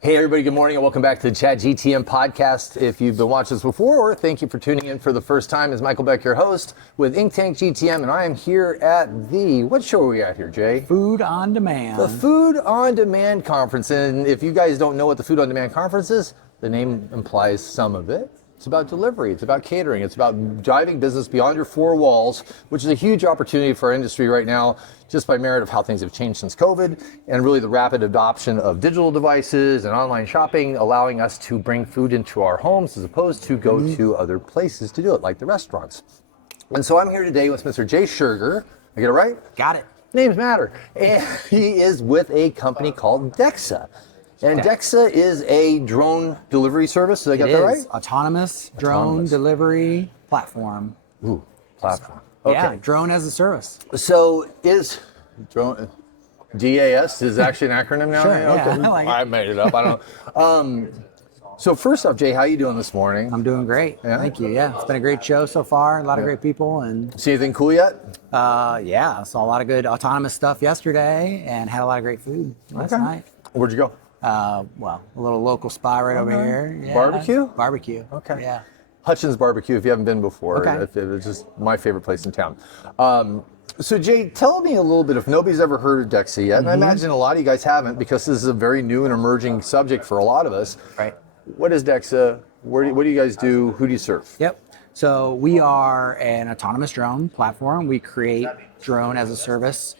Hey everybody, good morning and welcome back to the ChatGTM podcast. If you've been watching this before, thank you for tuning in for the first time. It's Michael Beck, your host with Ink Tank GTM, and I am here at what show are we at here, Jay? Food on Demand. The Food on Demand Conference. And if you guys don't know what the Food on Demand Conference is, the name implies some of it. It's about delivery, it's about catering, it's about driving business beyond your four walls, which is a huge opportunity for our industry right now, just by merit of how things have changed since COVID, and really the rapid adoption of digital devices and online shopping, allowing us to bring food into our homes as opposed to go to other places to do it, like the restaurants. And so I'm here today with Mr. Jay Scherger. I get it right? Got it. Names matter. And he is with a company called Dexa. And Dexa is a drone delivery service. Did I get that right? Autonomous drone delivery platform. Ooh, platform. Okay. Yeah, drone as a service. So is drone DAS is actually an acronym now? Sure, Okay. I like it. I made it up. I don't know. So first off, Jay, how you doing this morning? I'm doing great. Yeah? Thank you. Yeah, it's been a great show so far. A lot of great people, and See anything cool yet? yeah, saw a lot of good autonomous stuff yesterday, and had a lot of great food last night. Where'd you go? Well, a little local spot right over here. Yeah. Barbecue? Barbecue. Okay. Yeah. Hutchins Barbecue, if you haven't been before. Okay. It's just my favorite place in town. So Jay, tell me a little bit, if nobody's ever heard of Dexa yet, and I imagine a lot of you guys haven't because this is a very new and emerging subject for a lot of us. Right. What is Dexa? What do you guys do? Who do you serve? Yep. So we are an autonomous drone platform. We create drone as a service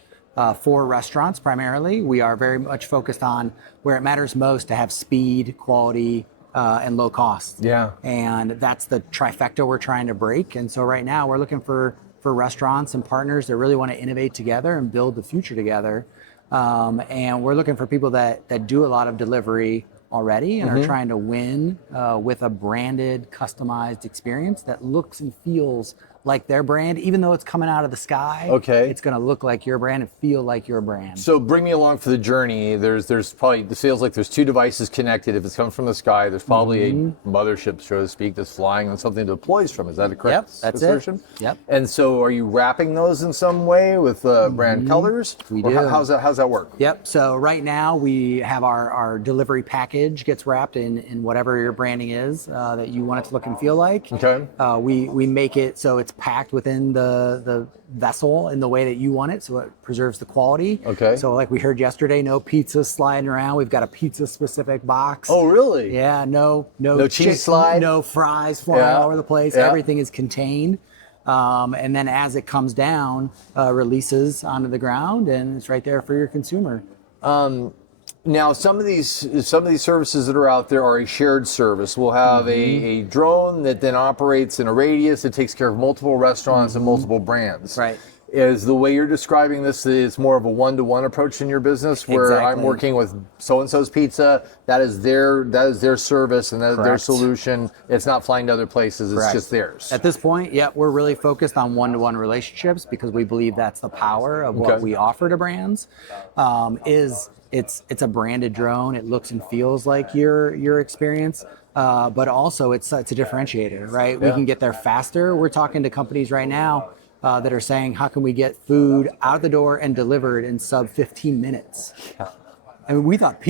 for restaurants primarily. We are very much focused on where it matters most to have speed, quality, and low cost. Yeah. And that's the trifecta we're trying to break. And so right now we're looking for restaurants and partners that really want to innovate together and build the future together. And we're looking for people that do a lot of delivery already and are trying to win with a branded, customized experience that looks and feels like their brand, even though it's coming out of the sky. Okay. It's going to look like your brand and feel like your brand. So bring me along for the journey. There's probably, it feels like there's two devices connected. If it's coming from the sky, there's probably a mothership, so to speak, that's flying on something that deploys from. Is that a correct assertion? It. Yep. And so are you wrapping those in some way with brand colors? We Or do. How's that work? Yep. So right now we have our delivery package gets wrapped in whatever your branding is that you want it to look and feel like. Okay. We make it so it's packed within the vessel in the way that you want it, so it preserves the quality. Okay. So like we heard yesterday, no pizza sliding around. We've got a pizza specific box. Oh, really? Yeah. No cheese slide? No fries flying all over the place. Yeah. Everything is contained. And then as it comes down, releases onto the ground, and it's right there for your consumer. Now, some of these services that are out there are a shared service. We'll have a drone that then operates in a radius that takes care of multiple restaurants and multiple brands. Right. Is the way you're describing this is more of a one-to-one approach in your business, where I'm Exactly. working with so-and-so's pizza, that is their service and that is their Correct. solution. It's not flying to other places, it's Correct. just theirs. At this point, yeah, we're really focused on one-to-one relationships because we believe that's the power of what we offer to brands. It's a branded drone. It looks and feels like your experience, but also it's a differentiator, right? We can get there faster. We're talking to companies right now that are saying, how can we get food out the door and delivered in sub 15 minutes? I mean, we thought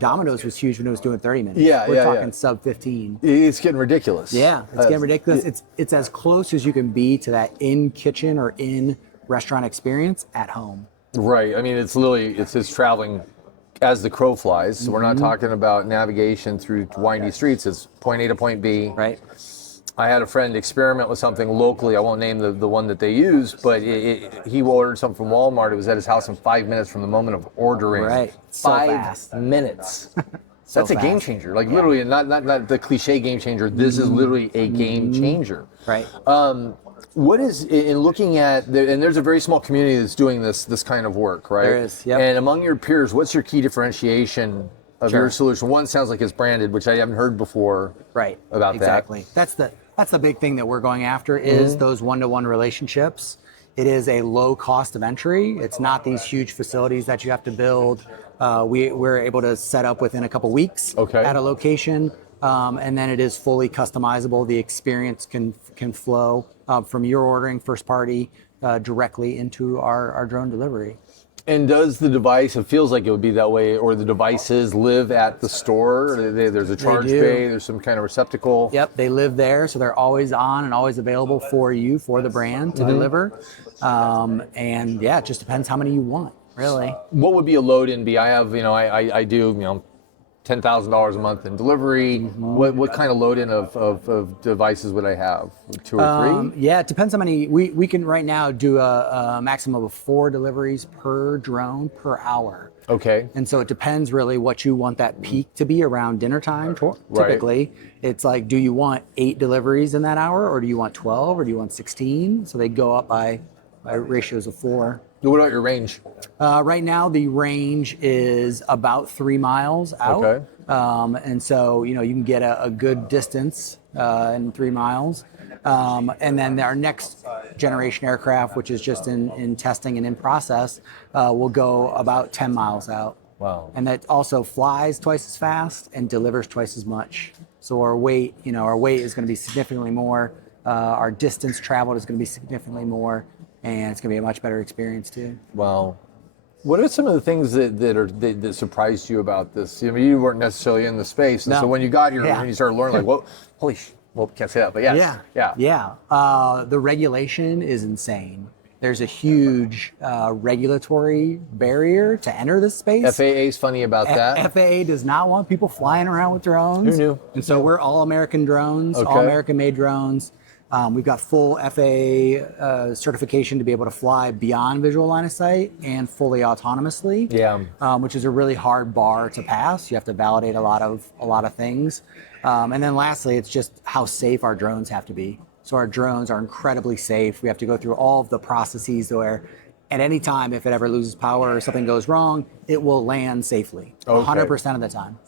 Domino's was huge when it was doing 30 minutes. We're talking sub 15. It's getting ridiculous. Yeah, it's getting ridiculous. It's as close as you can be to that in kitchen or in restaurant experience at home. Right. I mean, it's traveling as the crow flies. So we're not talking about navigation through windy streets. It's point A to point B. Right. I had a friend experiment with something locally. I won't name the one that they use, but he ordered something from Walmart. It was at his house in 5 minutes from the moment of ordering. Right. So 5 fast. minutes. So That's a game fast. changer. Like literally, not the cliche game changer. This is literally a game changer. Right. What is, in looking at, and there's a very small community that's doing this kind of work, right? There is, yep. And among your peers, what's your key differentiation of your solution? One sounds like it's branded, which I haven't heard before. Right. About exactly. That's the big thing that we're going after is those one-to-one relationships. It is a low cost of entry. It's not these huge facilities that you have to build. We're able to set up within a couple weeks at a location. And then it is fully customizable. The experience can flow from your ordering first party directly into our drone delivery. And does the device, it feels like it would be that way, or the devices live at the store? There's a charge do. bay, there's some kind of receptacle. Yep, they live there, so they're always on and always available for you, for the brand to deliver. And yeah, it just depends how many you want, really. What would be a load in be? I have, I do, $10,000 a month in delivery. What kind of load in of devices would I have? 2 or 3? Yeah, it depends how many. We can right now do a maximum of 4 deliveries per drone per hour. Okay. And so it depends really what you want that peak to be around dinner time. Typically, it's like, do you want 8 deliveries in that hour, or do you want 12, or do you want 16? So they go up by ratios of 4. What about your range? Right now, the range is about 3 miles out. Okay. And so, you can get a good distance in 3 miles. And then our next generation aircraft, which is just in testing and in process, will go about 10 miles out. Wow. And that also flies twice as fast and delivers twice as much. So our weight is going to be significantly more. Our distance traveled is going to be significantly more. And it's going to be a much better experience too. Wow. What are some of the things that surprised you about this? You weren't necessarily in the space, and so when you got here and you started learning, like, well, can't say that, but yes. Yeah. The regulation is insane. There's a huge regulatory barrier to enter this space. FAA is funny about that. FAA does not want people flying around with drones. Who knew? And so we're all American drones, Okay. all American made drones. We've got full FAA certification to be able to fly beyond visual line of sight and fully autonomously. Yeah. Which is a really hard bar to pass. You have to validate a lot of things. And then lastly, it's just how safe our drones have to be. So our drones are incredibly safe. We have to go through all of the processes where at any time, if it ever loses power or something goes wrong, it will land safely, 100% of the time.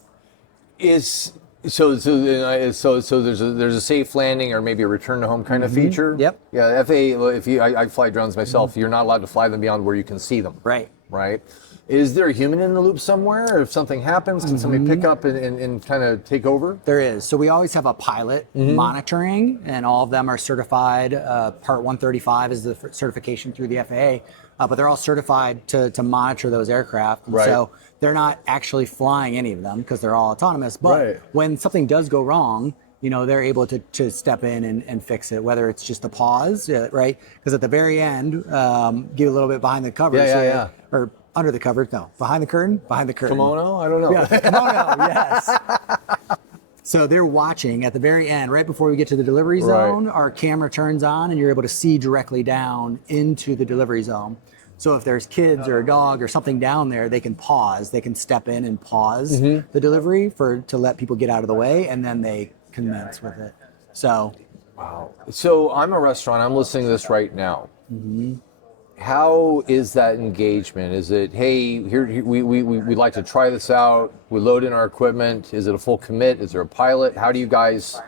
So there's a safe landing or maybe a return to home kind of feature. Yep. Yeah. FAA. I fly drones myself. You're not allowed to fly them beyond where you can see them. Right. Right. Is there a human in the loop somewhere? If something happens, can somebody pick up and kind of take over? There is. So we always have a pilot monitoring, and all of them are certified. Part 135 is the certification through the FAA, but they're all certified to monitor those aircraft. And so they're not actually flying any of them because they're all autonomous. But when something does go wrong, they're able to step in and fix it, whether it's just a pause, right? Because at the very end, get a little bit behind the covers. Or under the covers, no. Behind the curtain? Behind the curtain. Kimono? I don't know. Yeah, kimono, yes. So they're watching at the very end, right before we get to the delivery zone, our camera turns on and you're able to see directly down into the delivery zone. So if there's kids or a dog or something down there, they can pause. They can step in and pause the delivery to let people get out of the way, and then they commence with it. So. Wow. So I'm a restaurant. I'm listening to this right now. How is that engagement? Is it, hey, here we'd like to try this out. We load in our equipment. Is it a full commit? Is there a pilot? How do you guys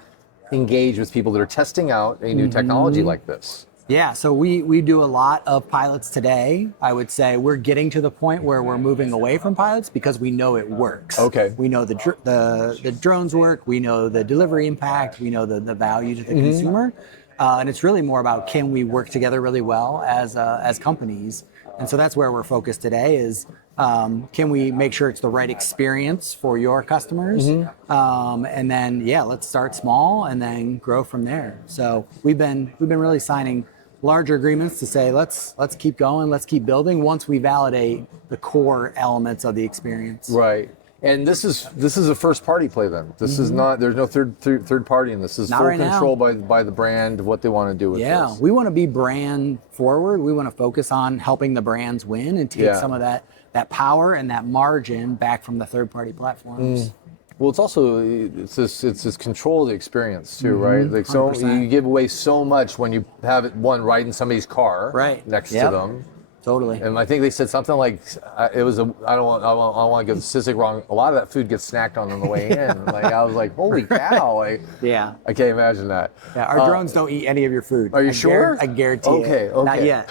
engage with people that are testing out a new technology like this? Yeah, so we do a lot of pilots today. I would say we're getting to the point where we're moving away from pilots because we know it works. Okay. We know the drones work. We know the delivery impact. We know the value to the consumer. And it's really more about, can we work together really well as companies? And so that's where we're focused today is, can we make sure it's the right experience for your customers? And then, let's start small and then grow from there. So we've been really signing larger agreements to say, let's keep going, let's keep building once we validate the core elements of the experience. Right. And this is a first party play then. This is not, there's no third party in this. This is Not full right control by the brand of what they want to do with this. Yeah, we want to be brand forward. We want to focus on helping the brands win and take some of that power and that margin back from the third party platforms. Well, it's also it's this control of the experience too, right? Like 100%. you give away so much when you have it right in somebody's car, next to them. Totally. And I think they said something like it was I don't want to get the statistic wrong. A lot of that food gets snacked on the way in. Like I was like, holy cow! I can't imagine that. Yeah, our drones don't eat any of your food. Are you sure? I guarantee it. Okay. Not yet.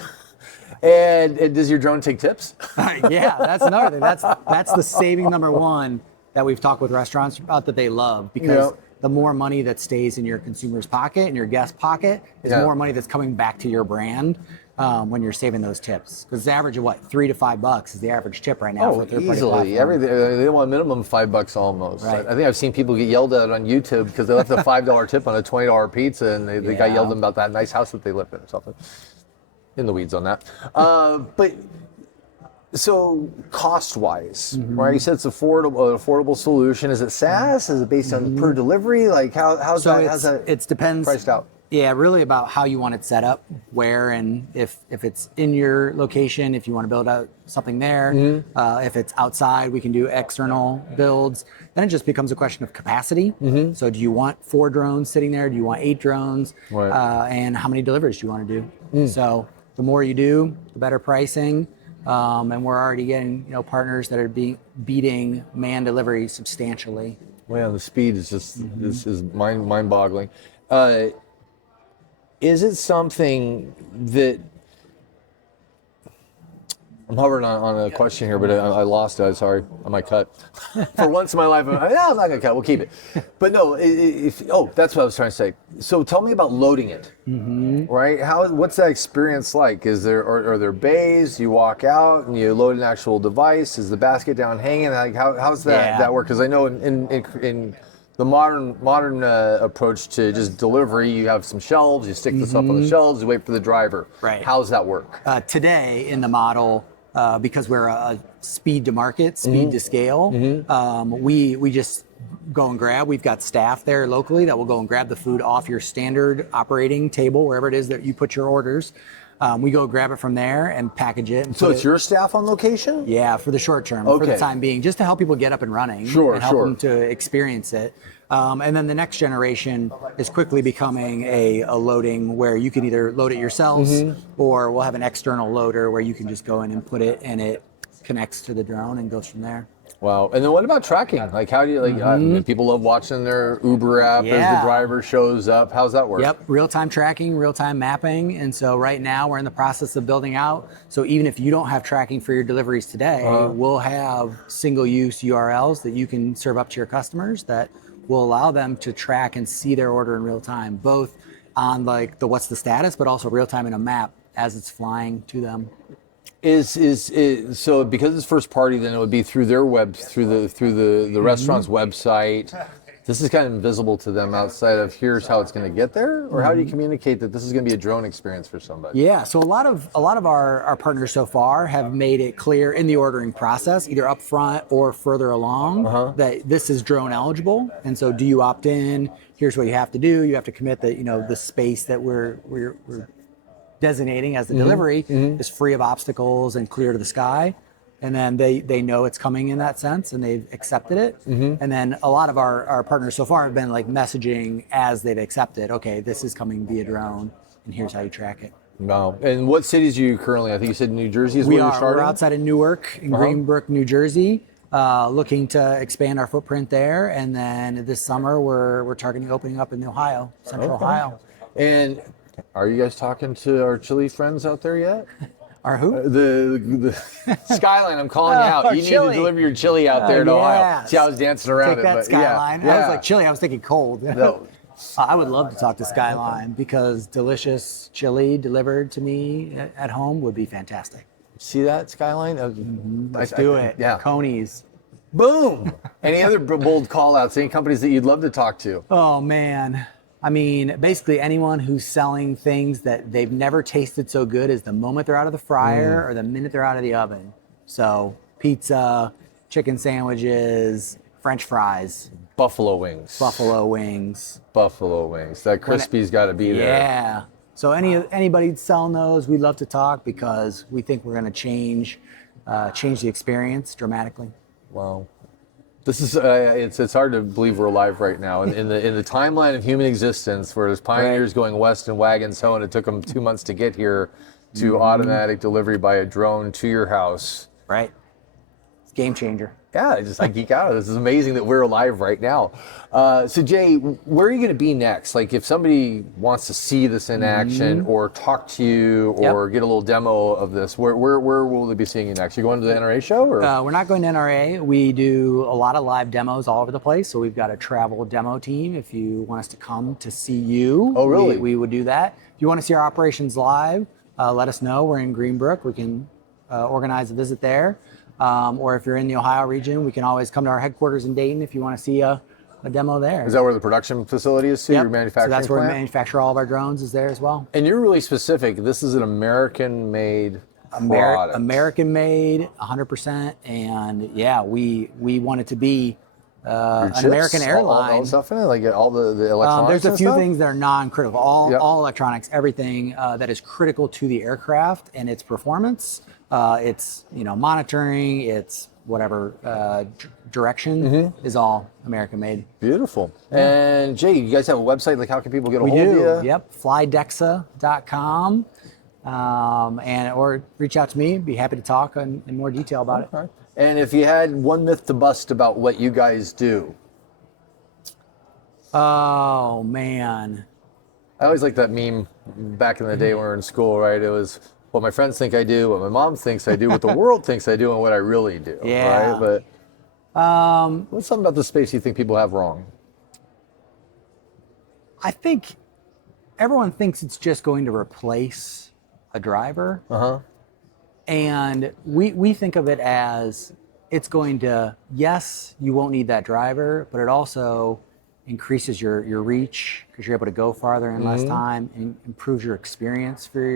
And does your drone take tips? Yeah, that's another thing. That's the saving number one that we've talked with restaurants about that they love, because the more money that stays in your consumer's pocket and your guest pocket is more money that's coming back to your brand. when you're saving those tips. Because the average of what, $3 to $5 is the average tip right now for a third-party easily. platform. Everything. They want minimum $5 almost. Right. I think I've seen people get yelled at on YouTube because they left a $5 tip on a $20 pizza, and they got yelled at them about that nice house that they live in or something. In the weeds on that. But so cost-wise, right? You said it's affordable solution. Is it SaaS? Is it based on per delivery? Like how's that? It depends. Priced out. Yeah, really about how you want it set up, where, and if it's in your location, if you want to build out something there, if it's outside, we can do external builds. Then it just becomes a question of capacity. So do you want 4 drones sitting there? Do you want 8 drones? Right. And how many deliveries do you want to do? So the more you do, the better pricing. And we're already getting partners that are beating man delivery substantially. Well, the speed is just is mind-boggling. Is it something that I'm hovering on a question here, but I lost it. Sorry, I might cut. For once in my life, I'm not gonna cut. We'll keep it. But no, that's what I was trying to say. So tell me about loading it. Right? What's that experience like? Are there bays? You walk out and you load an actual device. Is the basket down hanging? Like how's that work? Because I know in the modern approach to just delivery, you have some shelves, you stick the stuff on the shelves, you wait for the driver. Right. How's that work? Today in the model, because we're a speed to market, speed to scale, we just go and grab. We've got staff there locally that will go and grab the food off your standard operating table, wherever it is that you put your orders. We go grab it from there and package it. And so it's your staff on location? Yeah, for the short term, for the time being, just to help people get up and running and help them to experience it. And then the next generation is quickly becoming a loading where you can either load it yourselves or we'll have an external loader where you can just go in and put it and it connects to the drone and goes from there. Wow. And then what about tracking? Like how do you people love watching their Uber app as the driver shows up. How's that work? Yep. Real-time tracking, real-time mapping. And so right now we're in the process of building out. So even if you don't have tracking for your deliveries today, we'll have single-use URLs that you can serve up to your customers that will allow them to track and see their order in real time, both on like the what's the status, but also real time in a map as it's flying to them. So because it's first party, then it would be through their through the restaurant's website. This is kind of invisible to them outside of here's how it's going to get there, or how do you communicate that this is going to be a drone experience for somebody? Yeah, so a lot of our partners so far have made it clear in the ordering process, either up front or further along, that this is drone eligible. And so, do you opt in? Here's what you have to do. You have to commit that the space that we're designating as the delivery is free of obstacles and clear to the sky. And then they know it's coming in that sense and they've accepted it. And then a lot of our partners so far have been like messaging as they've accepted, okay, this is coming via drone and here's how you track it. Wow. And what cities are you currently? I think you said New Jersey is where you're starting? We're outside of Newark in Greenbrook, New Jersey, looking to expand our footprint there. And then this summer we're targeting opening up in Ohio, Central Ohio. And are you guys talking to our chili friends out there yet? Our who? The Skyline, I'm calling you out. You need to deliver your chili out there in Ohio. See, I was dancing around Take that, Skyline. Yeah. I was like chili, I was thinking cold. No. I would love to talk to Skyline because delicious chili delivered to me at home would be fantastic. See that, Skyline? Let's do it. Yeah. Coney's. Boom. Any other bold call outs? Any companies that you'd love to talk to? Oh, man. I mean, basically anyone who's selling things that they've never tasted so good as the moment they're out of the fryer or the minute they're out of the oven. So pizza, chicken sandwiches, French fries. Buffalo wings. Buffalo wings. Buffalo wings. That crispy's got to be there. Yeah. So anybody selling those, we'd love to talk because we think we're going to change the experience dramatically. Wow. This is it's hard to believe we're alive right now in the timeline of human existence where there's pioneers going west and wagons ho, and it took them 2 months to get here to automatic delivery by a drone to your house. Right. It's a game changer. Yeah, I geek out. This is amazing that we're alive right now. So Jay, where are you going to be next? Like if somebody wants to see this in action or talk to you or get a little demo of this, where will they be seeing you next? You going to the NRA show? Or? We're not going to NRA. We do a lot of live demos all over the place. So we've got a travel demo team. If you want us to come to see you, oh, really? We would do that. If you want to see our operations live, let us know. We're in Greenbrook. We can organize a visit there. Or if you're in the Ohio region, we can always come to our headquarters in Dayton if you want to see a demo there. Is that where the production facility is? Yep. Your manufacturing So that's where we plant? manufacture all of our drones is there as well. And you're really specific. This is an American-made product. American-made, 100%. And yeah, we want it to be Your an chips, American all airline. the stuff in it, like all the electronics. There's a and few stuff? things that are non-critical. Yep. All electronics, everything that is critical to the aircraft and its performance. It's monitoring. It's whatever direction is all American made. Beautiful. And Jay, you guys have a website? Like, how can people get a hold of you? Yep. Flydexa.com. Or reach out to me. Be happy to talk in more detail about it. Okay. And if you had one myth to bust about what you guys do. Oh man. I always liked that meme back in the day when we were in school, right? It was what my friends think I do, what my mom thinks I do, what the world thinks I do, and what I really do. Yeah. Right? But what's something about the space you think people have wrong? I think everyone thinks it's just going to replace a driver. And we think of it as it's going to, yes, you won't need that driver, but it also increases your reach because you're able to go farther in less time and improves your experience for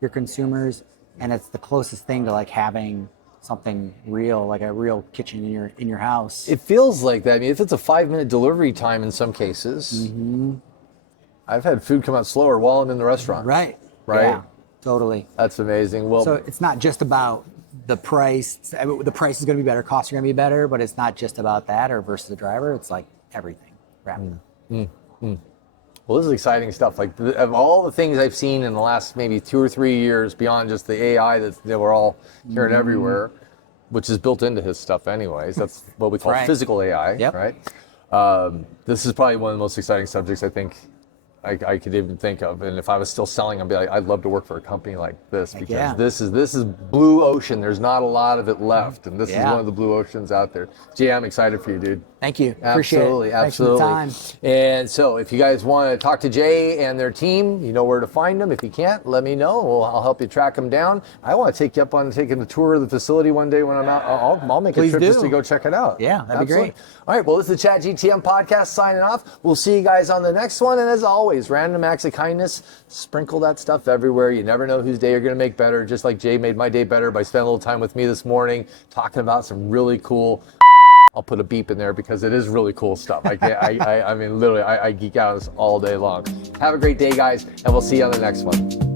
your consumers. And it's the closest thing to like having something real, like a real kitchen in your house. It feels like that. I mean, if it's a 5-minute delivery time in some cases, I've had food come out slower while I'm in the restaurant. Right. Right? Yeah, totally. That's amazing. Well, So it's not just about the price. I mean, the price is going to be better, costs are going to be better, but it's not just about that or versus the driver. It's like everything wrapped up. Well, this is exciting stuff. Like, of all the things I've seen in the last maybe 2 or 3 years, beyond just the AI that we're all hearing everywhere, which is built into his stuff anyways. That's what we call Right. physical AI, Yep. right? This is probably one of the most exciting subjects I think I could even think of. And if I was still selling, I'd be like, I'd love to work for a company like this because yeah. this is blue ocean. There's not a lot of it left, and this is Yeah. one of the blue oceans out there. Jay, I'm excited for you, dude. Thank you. Appreciate it. Thanks for the time. And so if you guys want to talk to Jay and their team, you know where to find them. If you can't, let me know. I'll help you track them down. I want to take you up on taking the tour of the facility one day when I'm out. I'll make a Please trip do. just to go check it out. Yeah, that'd be great. All right, well, this is the ChatGTM podcast signing off. We'll see you guys on the next one. And as always, random acts of kindness, sprinkle that stuff everywhere. You never know whose day you're going to make better, just like Jay made my day better by spending a little time with me this morning talking about some really cool. I'll put a beep in there because it is really cool stuff. I mean, literally, I geek out on this all day long. Have a great day, guys, and we'll see you on the next one.